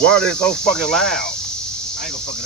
Why are they so fucking loud? I ain't gonna fucking